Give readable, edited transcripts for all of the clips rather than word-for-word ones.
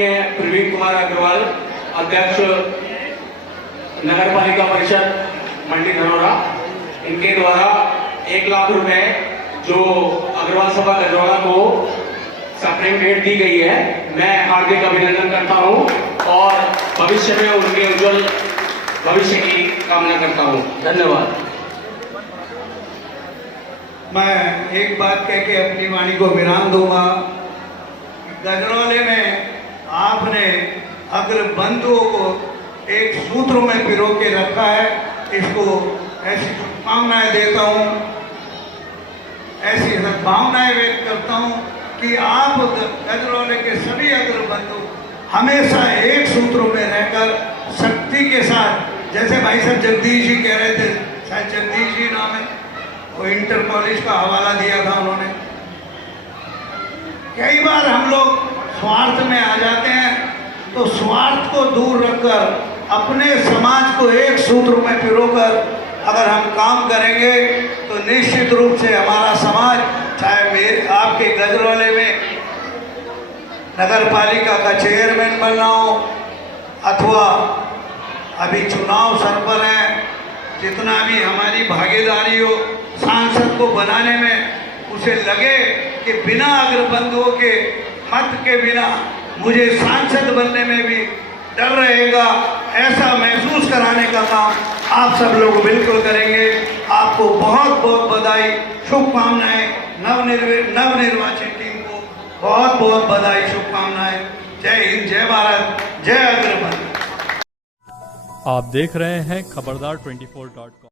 प्रवीण कुमार अग्रवाल, अध्यक्ष नगर पालिका परिषद मंडी धनौरा, इनके द्वारा 1 लाख रुपए जो अग्रवाल सभा गजरौला को सप्रेम भेंट दी गई है, मैं हार्दिक अभिनंदन करता हूं और भविष्य में उनके उज्जवल भविष्य की कामना करता हूं। धन्यवाद। मैं एक बात कह के अपनी वाणी को विराम दूंगा। गजरौले में आपने अग्रबंधुओं को एक सूत्र में पिरो के रखा है, इसको ऐसी शुभकामनाएं देता हूँ, ऐसी सद्भावनाएं व्यक्त करता हूँ कि आप गजरौले के सभी अग्रबंधु हमेशा एक सूत्र में रहकर शक्ति के साथ, जैसे भाई साहब जगदीश जी कह रहे थे, शायद जगदीश जी नाम है, वो इंटर कॉलेज का हवाला दिया था उन्होंने। कई बार हम लोग स्वार्थ में आ जाते हैं, तो स्वार्थ को दूर रखकर अपने समाज को एक सूत्र में पिरोकर अगर हम काम करेंगे तो निश्चित रूप से हमारा समाज, चाहे मेरे आपके गजरौले में नगर पालिका का चेयरमैन बनना हो अथवा अभी चुनाव सर पर है, जितना भी हमारी भागीदारी हो सांसद को बनाने में, उसे लगे कि बिना अग्रबंधुओं के मत के बिना मुझे सांसद बनने में भी डर रहेगा, ऐसा महसूस कराने का काम आप सब लोग बिल्कुल करेंगे। आपको बहुत बहुत बधाई, शुभकामनाएं। नवनिर्वाचित टीम को बहुत बहुत बधाई, शुभकामनाएं। जय हिंद, जय भारत, जय अग्रबंधु। आप देख रहे हैं खबरदार 24.com।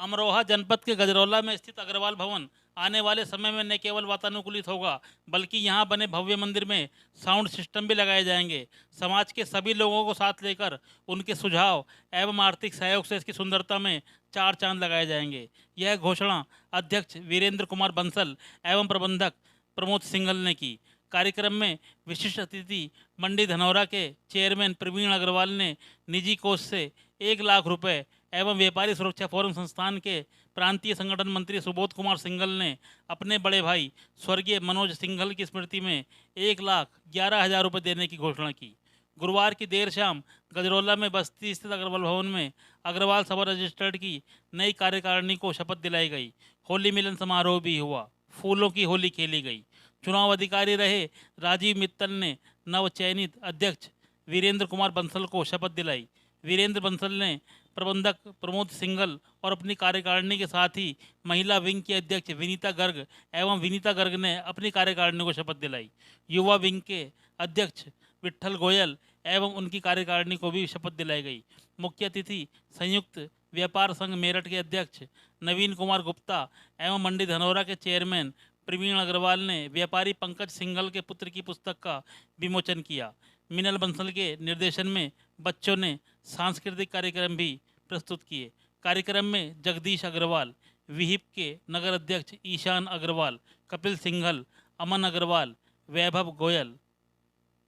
अमरोहा जनपद के गजरौला में स्थित अग्रवाल भवन आने वाले समय में न केवल वातानुकूलित होगा, बल्कि यहां बने भव्य मंदिर में साउंड सिस्टम भी लगाए जाएंगे। समाज के सभी लोगों को साथ लेकर उनके सुझाव एवं आर्थिक सहयोग से इसकी सुंदरता में 4 चांद लगाए जाएंगे। यह घोषणा अध्यक्ष वीरेंद्र कुमार बंसल एवं प्रबंधक प्रमोद सिंघल ने की। कार्यक्रम में विशिष्ट अतिथि मंडी धनौरा के चेयरमैन प्रवीण अग्रवाल ने निजी कोष से 1 लाख रुपए एवं व्यापारी सुरक्षा फोरम संस्थान के प्रांतीय संगठन मंत्री सुबोध कुमार सिंघल ने अपने बड़े भाई स्वर्गीय मनोज सिंघल की स्मृति में 1,11,000 रुपये देने की घोषणा की। गुरुवार की देर शाम गजरौला में बस्ती स्थित अग्रवाल भवन में अग्रवाल सभा रजिस्टर्ड की नई कार्यकारिणी को शपथ दिलाई गई। होली मिलन समारोह भी हुआ, फूलों की होली खेली गई। चुनाव अधिकारी रहे राजीव मित्तल ने नवचयनित अध्यक्ष वीरेंद्र कुमार बंसल को शपथ दिलाई। वीरेंद्र बंसल ने प्रबंधक प्रमोद सिंघल और अपनी कार्यकारिणी के साथ ही महिला विंग की अध्यक्ष विनीता गर्ग एवं विनीता गर्ग ने अपनी कार्यकारिणी को शपथ दिलाई। युवा विंग के अध्यक्ष विट्ठल गोयल एवं उनकी कार्यकारिणी को भी शपथ दिलाई गई। मुख्य अतिथि संयुक्त व्यापार संघ मेरठ के अध्यक्ष नवीन कुमार गुप्ता एवं मंडी धनौरा के चेयरमैन प्रवीण अग्रवाल ने व्यापारी पंकज सिंघल के पुत्र की पुस्तक का विमोचन किया। मिनल बंसल के निर्देशन में बच्चों ने सांस्कृतिक कार्यक्रम भी प्रस्तुत किए। कार्यक्रम में जगदीश अग्रवाल, विहिप के नगर अध्यक्ष ईशान अग्रवाल, कपिल सिंघल, अमन अग्रवाल, वैभव गोयल,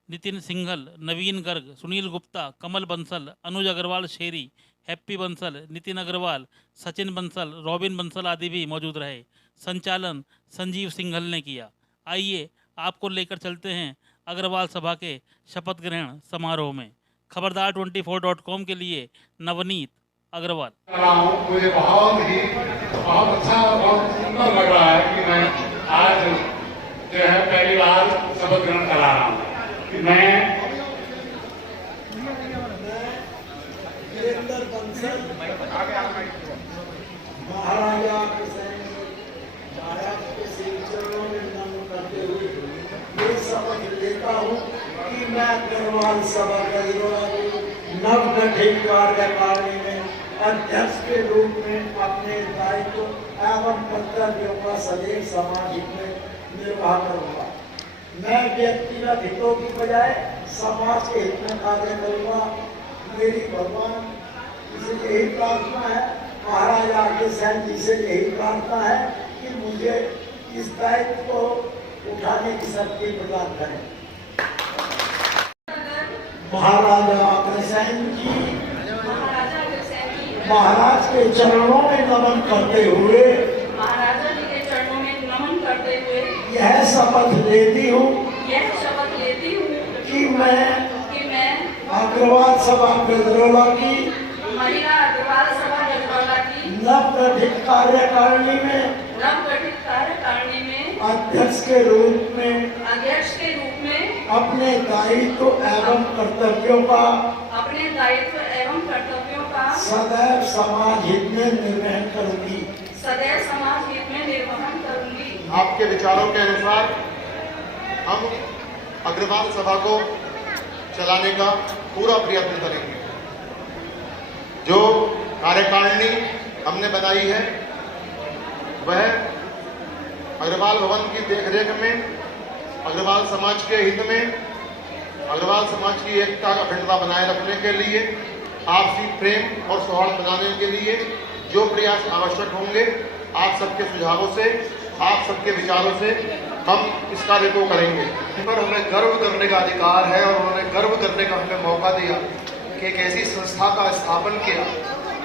नितिन सिंघल, नवीन गर्ग, सुनील गुप्ता, कमल बंसल, अनुज अग्रवाल शेरी, हैप्पी बंसल, नितिन अग्रवाल, सचिन बंसल, रॉबिन बंसल आदि भी मौजूद रहे। संचालन संजीव सिंघल ने किया। आइए आपको लेकर चलते हैं अग्रवाल सभा के शपथ ग्रहण समारोह में। खबरदार 24.com के लिए नवनीत अग्रवाल। मुझे बहुत अच्छा और बहुत सुंदर लग रहा है कि मैं आज जो है पहली बार शपथ ग्रहण करा रहा हूँ कि मैं महाराजा के चरणों में नमन करते हुए ये शपथ लेता हूँ कि मैं अग्रवाल सभा गजरौला की नवगठित कार्यकारिणी में अध्यक्ष के रूप में अपने दायित्व एवं कर्तव्यों का सदैव समाज हित में निर्वाह करूँगा। मैं व्यक्तिगत हितों की बजाय समाज के हित में कार्य करूँगा। मेरी भगवान से यही प्रार्थना है, महाराजा के सैन जी से यही प्रार्थना है कि मुझे इस दायित्व को उठाने की शक्ति प्रदान करें। महाराजा अग्रसेन जी महाराज के चरणों में नमन करते हुए यह शपथ लेती हूँ कि मैं अग्रवाल सभा गजरौला की महिला अग्रवाल सभा गजरौला की नवगठित कार्यकारिणी में अध्यक्ष के रूप में अपने दायित्व एवं कर्तव्यों का सदैव समाज हित में निर्वहन करूंगी। आपके विचारों के अनुसार हम अग्रवाल सभा को चलाने का पूरा प्रयत्न करेंगे। जो कार्यकारिणी हमने बनाई है वह अग्रवाल भवन की देखरेख में, अग्रवाल समाज के हित में, अग्रवाल समाज की एकता अखंडता बनाए रखने के लिए, आपसी प्रेम और सौहार्द बनाने के लिए जो प्रयास आवश्यक होंगे, आप सबके सुझावों से, आप सबके विचारों से हम इस कार्य को करेंगे। इन पर हमें गर्व करने का अधिकार है और उन्होंने गर्व करने का हमें मौका दिया कि एक ऐसी संस्था का स्थापन किया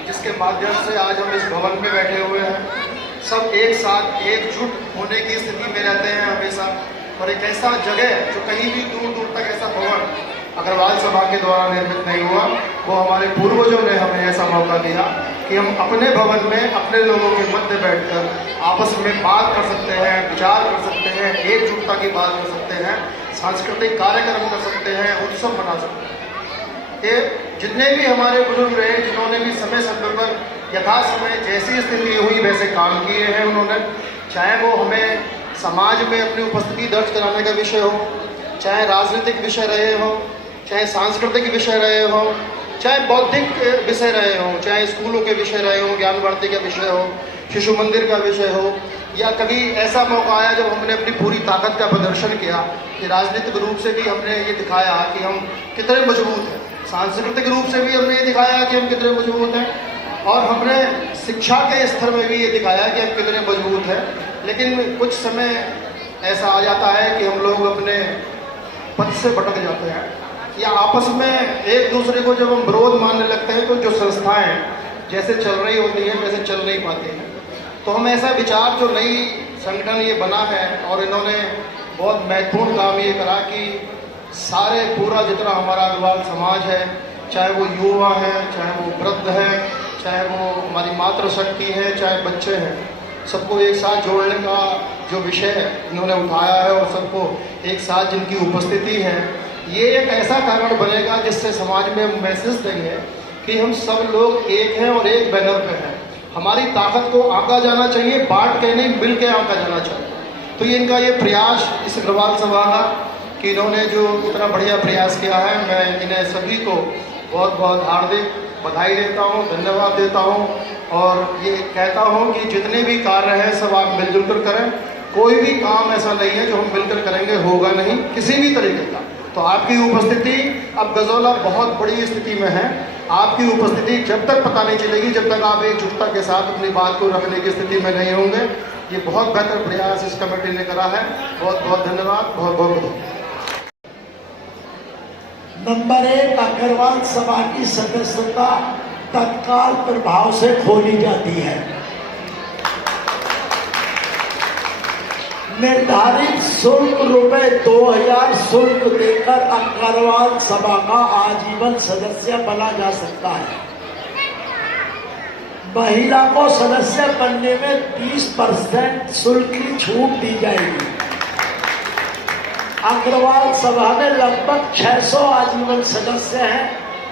जिसके माध्यम से आज हम इस भवन में बैठे हुए हैं। सब एक साथ एकजुट होने की स्थिति में रहते हैं हमेशा, और एक ऐसा जगह जो कहीं भी दूर दूर तक ऐसा भवन अग्रवाल सभा के द्वारा निर्मित नहीं हुआ, वो हमारे पूर्वजों ने हमें ऐसा मौका दिया कि हम अपने भवन में अपने लोगों के मध्य बैठकर आपस में बात कर सकते हैं, विचार कर सकते हैं, एकजुटता की बात कर सकते हैं, सांस्कृतिक कार्यक्रम कर सकते हैं, उत्सव मना सकते हैं। ये जितने भी हमारे बुजुर्ग रहे, जिन्होंने भी समय समय पर यथा समय जैसी स्थिति हुई वैसे काम किए हैं उन्होंने, चाहे वो हमें समाज में अपनी उपस्थिति दर्ज कराने का विषय हो, चाहे राजनीतिक विषय रहे हो, चाहे सांस्कृतिक विषय रहे हो, चाहे बौद्धिक विषय रहे हो, चाहे स्कूलों के विषय रहे हो, ज्ञान भारती का विषय हो, शिशु मंदिर का विषय हो, या कभी ऐसा मौका आया जब हमने अपनी पूरी ताकत का प्रदर्शन किया कि राजनीतिक रूप से भी हमने ये दिखाया कि हम कितने मजबूत हैं, सांस्कृतिक रूप से भी हमने ये दिखाया कि हम कितने मजबूत हैं, और हमने शिक्षा के स्तर में भी ये दिखाया कि हम कितने मजबूत हैं। लेकिन कुछ समय ऐसा आ जाता है कि हम लोग अपने पथ से भटक जाते हैं, या आपस में एक दूसरे को जब हम विरोध मानने लगते हैं तो जो संस्थाएं जैसे चल रही होती हैं वैसे चल नहीं पाती हैं। तो हम ऐसा विचार, जो नई संगठन ये बना है और इन्होंने बहुत महत्वपूर्ण काम ये करा कि सारे पूरा जितना हमारा अग्रवाल समाज है, चाहे वो युवा है, चाहे वो वृद्ध है, चाहे वो हमारी मातृशक्ति है, चाहे बच्चे हैं, सबको एक साथ जोड़ने का जो विषय है इन्होंने उठाया है, और सबको एक साथ जिनकी उपस्थिति है, ये एक ऐसा कारण बनेगा जिससे समाज में हम मैसेज देंगे कि हम सब लोग एक हैं और एक बैनर पे हैं। हमारी ताकत को आंका जाना चाहिए, बांट के नहीं, मिल के आंका जाना चाहिए। तो ये इनका ये प्रयास इस अग्रवाल सभा का कि इन्होंने जो इतना बढ़िया प्रयास किया है, मैं इन्हें सभी को बहुत बहुत हार्दिक बधाई देता हूँ, धन्यवाद देता हूँ, और ये कहता हूँ कि जितने भी कार्य हैं सब आप मिलजुल कर करें। कोई भी काम ऐसा नहीं है जो हम मिलकर करेंगे होगा नहीं, किसी भी तरीके का। तो आपकी उपस्थिति, अब गजरौला बहुत बड़ी स्थिति में है, आपकी उपस्थिति जब तक पता नहीं चलेगी, जब तक आप एकजुटता के साथ अपनी बात को रखने की स्थिति में नहीं होंगे। ये बहुत बेहतर प्रयास इस कमेटी ने करा है। बहुत बहुत धन्यवाद, बहुत बहुत बधाई। नंबर 1, अग्रवाल सभा की सदस्यता तत्काल प्रभाव से खोली जाती है। निर्धारित शुल्क ₹2000 शुल्क देकर अग्रवाल सभा का आजीवन सदस्य बना जा सकता है। महिला को सदस्य बनने में 30% शुल्क की छूट दी जाएगी। अग्रवाल सभा में लगभग 600 आजीवन सदस्य हैं,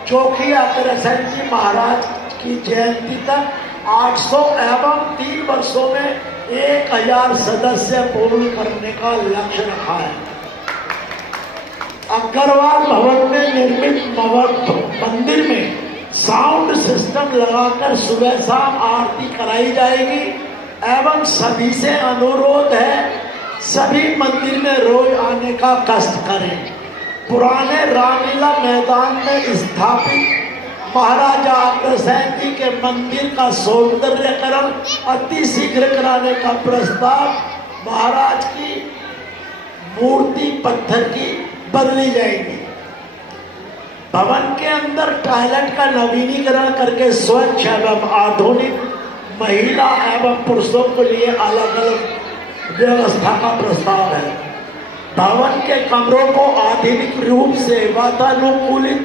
जो कि अग्रसेन जी महाराज की जयंती तक 800 एवं 3 वर्षों में 1000 सदस्य पूर्ण करने का लक्ष्य रखा है। अग्रवाल भवन में निर्मित मंदिर में साउंड सिस्टम लगाकर सुबह शाम आरती कराई जाएगी, एवं सभी से अनुरोध है सभी मंदिर में रोज आने का कष्ट करें। पुराने रामलीला मैदान में स्थापित महाराजा अग्रसेन जी के मंदिर का सौंदर्यकरण अति शीघ्र कराने का प्रस्ताव महाराज की मूर्ति पत्थर की बदली जाएगी। भवन के अंदर टॉयलेट का नवीनीकरण करके स्वच्छ एवं आधुनिक महिला एवं पुरुषों के लिए अलग अलग व्यवस्था का प्रस्ताव है। भवन के कमरों को आधुनिक रूप से वातानुकूलित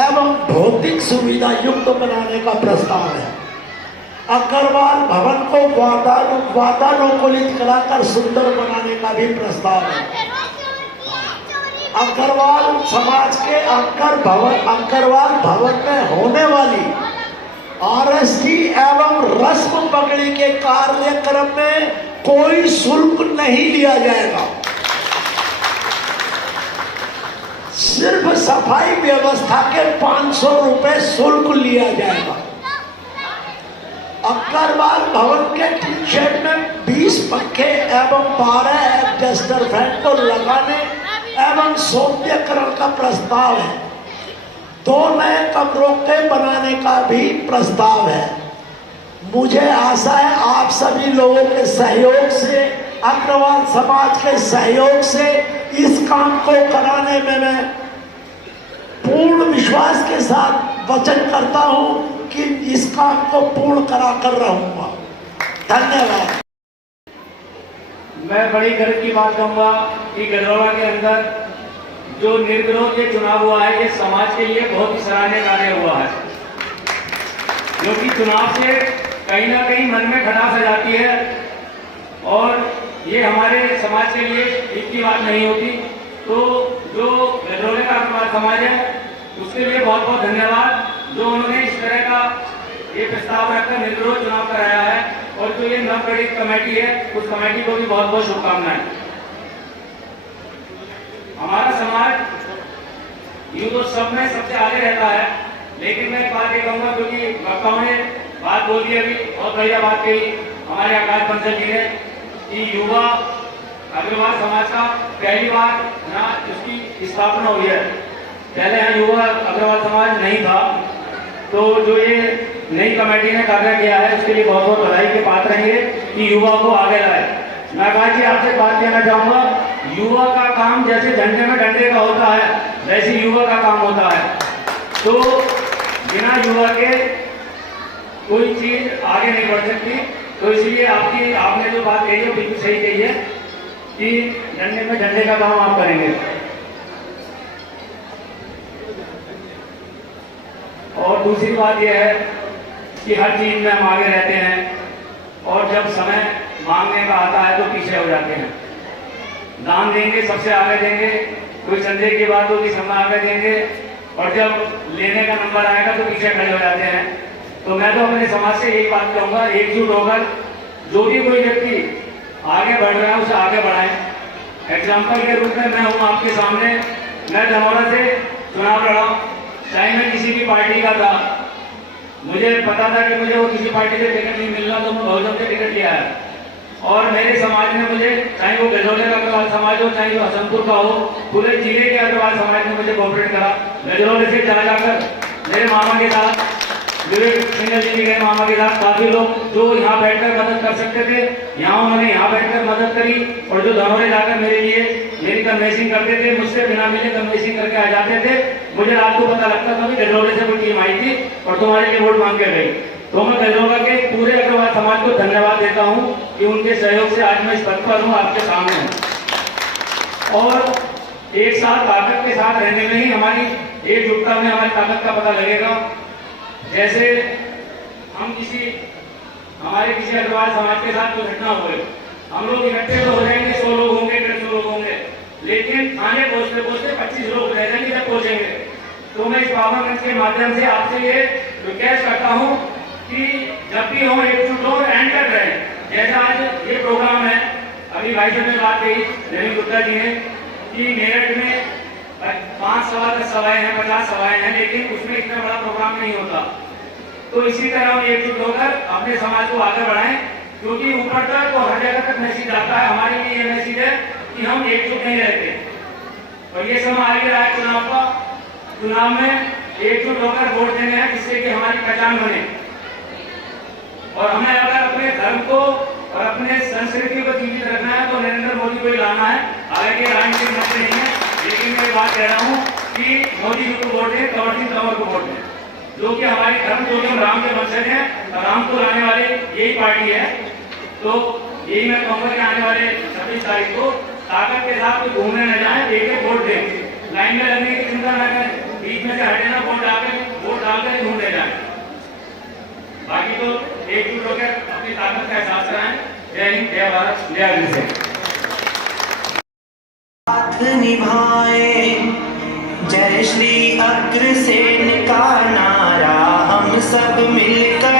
एवं भौतिक सुविधा युक्त बनाने का प्रस्ताव है। अग्रवाल भवन को वातानुकूलित कराकर सुंदर बनाने का भी प्रस्ताव है। अग्रवाल समाज के अग्रवाल भवन में होने वाली आरएसटी एवं रस्म पगड़ी के कार्यक्रम में कोई शुल्क नहीं लिया जाएगा। सिर्फ सफाई व्यवस्था के 500 रुपए शुल्क लिया जाएगा। अग्रवाल भवन के टीन शेड में 20 पंखे एवं 12 एडजस्टर फैन को लगाने एवं सौंदर्यकरण का प्रस्ताव है। 2 नए कमरों के बनाने का भी प्रस्ताव है। मुझे आशा है आप सभी लोगों के सहयोग से, अग्रवाल समाज के सहयोग से इस काम को कराने में मैं पूर्ण विश्वास के साथ वचन करता हूं कि इस काम को पूर्ण कराकर रहूंगा। धन्यवाद। मैं बड़ी गर्व की बात कहूंगा कि गजरौला के अंदर जो निर्विरोध ये चुनाव हुआ है, ये समाज के लिए बहुत ही सराहनीय कार्य हुआ है, क्योंकि चुनाव से कहीं ना कहीं मन में खटास आ जाती है और ये हमारे समाज के लिए ठीक की बात नहीं होती। तो जो गजरौले का अग्रवाल समाज है उसके लिए बहुत बहुत धन्यवाद, जो उन्होंने इस तरह का ये प्रस्ताव रखकर निर्विरोध चुनाव कराया है। और जो ये नवगठित कमेटी है उस कमेटी को भी बहुत बहुत शुभकामनाएं। हमारा समाज यूं तो सब में सबसे आगे रहता है, लेकिन मैं एक बात ये कहूंगा, क्योंकि वक्ताओं ने बात बोल दी, अभी बहुत बढ़िया बात कही हमारे आकाश बंसल जी ने कि युवा अग्रवाल समाज का पहली बार ना उसकी स्थापना हुई है। पहले यहाँ युवा अग्रवाल समाज नहीं था, तो जो ये नई कमेटी ने कार्य किया है उसके लिए बहुत बहुत बधाई के पात्र रहेंगे कि युवा को आगे लाए। मैं आकाश जी आपसे बात कहना चाहूंगा, युवा का काम जैसे झंडे में डंडे का होता है वैसे युवा का काम होता है। तो बिना युवा के कोई चीज आगे नहीं बढ़ सकती। तो इसलिए आपने जो बात कही है बिल्कुल सही कही है कि डंडे में झंडे का काम आप करेंगे। और दूसरी बात यह है कि हर चीज में हम आगे रहते हैं और जब समय मांगने का आता है तो पीछे हो जाते हैं। दान देंगे सबसे आगे देंगे, कोई चंदे की बात होगी सब आगे देंगे, और जब लेने का नंबर आएगा तो पीछे खड़े हो जाते हैं। तो मैं तो अपने समाज से यही बात कहूंगा, एकजुट होकर जो भी कोई व्यक्ति आगे बढ़ रहा है उसे आगे बढ़ाएं। एग्जाम्पल के रूप में मैं हूं आपके सामने, मैं धनौरा से चुनाव लड़ा, चाहे मैं किसी भी पार्टी का था, मुझे पता था कि मुझे वो किसी पार्टी से टिकट नहीं मिलना, तो मैं बहुजन से टिकट लिया है। और मेरे समाज ने मुझे, चाहे वो गजरौले का अग्रवाल समाज हो, चाहे वो हसनपुर का हो, पूरे जिले के अग्रवाल समाज ने मुझे कोऑपरेट करा। गजरौले से जा जाकर मेरे मामा के साथ, विवेक सिंह जी के मामा के साथ काफी लोग जो यहाँ बैठकर मदद कर सकते थे, यहाँ उन्होंने यहाँ बैठकर मदद करी। और जो धनौरे जाकर मेरे लिए मेरी कन्वेंसिंग करते थे, मुझसे बिना मिले कन्वेंसिंग करके आ जाते थे। मुझे रात को पता लगता था कि गजरौले से कोई टीम आई थी और तुम्हारे लिए वोट मांग के गई। तो मैं गजरौला के पूरे अग्रवाल समाज को धन्यवाद देता हूँ कि उनके सहयोग से आज मैं इस पद पर हूँ, आपके सामने हूँ। और एक साथ ताकत के साथ रहने में ही हमारी एकजुटता में हमारी ताकत का पता लगेगा। जैसे हम हमारे किसी अग्रवाल समाज के साथ कोई घटना हो गई, हम लोग इकट्ठे तो हो जाएंगे, 100 लोग होंगे, 150 लोग होंगे, लेकिन थाने पहुंचते पहुंचते 25 लोग रह जाएंगे जब पहुंचेंगे। तो मैं इस पावरगंज के माध्यम से आपसे ये रिक्वेस्ट करता हूँ कि जब भी हो एकजुट हो, एंकर करें। जैसा आज ये प्रोग्राम है, अभी भाई साहब ने बात कही रवि गुप्ता जी ने कि मेरठ में 5 सवा 10 सभाएं हैं, 50 सभाएं हैं, लेकिन उसमें इतना बड़ा प्रोग्राम नहीं होता। तो इसी तरह हम एकजुट होकर अपने समाज को आगे बढ़ाएं, क्योंकि ऊपर तक और हर जगह तक मैसेज आता है। हमारे लिए ये मैसेज है कि हम एकजुट नहीं रहते। और ये समय आ गया है चुनाव का, चुनाव में एकजुट होकर वोट देने हैं, जिससे कि हमारी पहचान बने। और हमें अगर अपने धर्म को और अपने संस्कृति को जीवित रखना है तो नरेंद्र मोदी को ही लाना है। हालांकि राजनीतिक मत नहीं है, लेकिन मैं बात कह रहा हूँ कि मोदी जी को वोट दें, कंवर सिंह तंवर को वोट दें, जो कि हमारी धर्म, जो कि हम राम के वंशज हैं, राम को लाने वाले यही पार्टी है। तो यही मैं कहूँगा कि आने वाले 26 तारीख को ताकत के साथ कोई घूमने न जाए, एक एक वोट दे, लाइन में लगने की चिंता न करें, बीच में से हटे ना, वोट डालकर घूमने जाए। बाकी तो एकजुट होकर अपनी ताकत का एहसास कराएं। जय हिंद, जय भारत, जय अग्रसेन। साथ निभाए जय श्री अग्रसेन का नारा हम सब मिलकर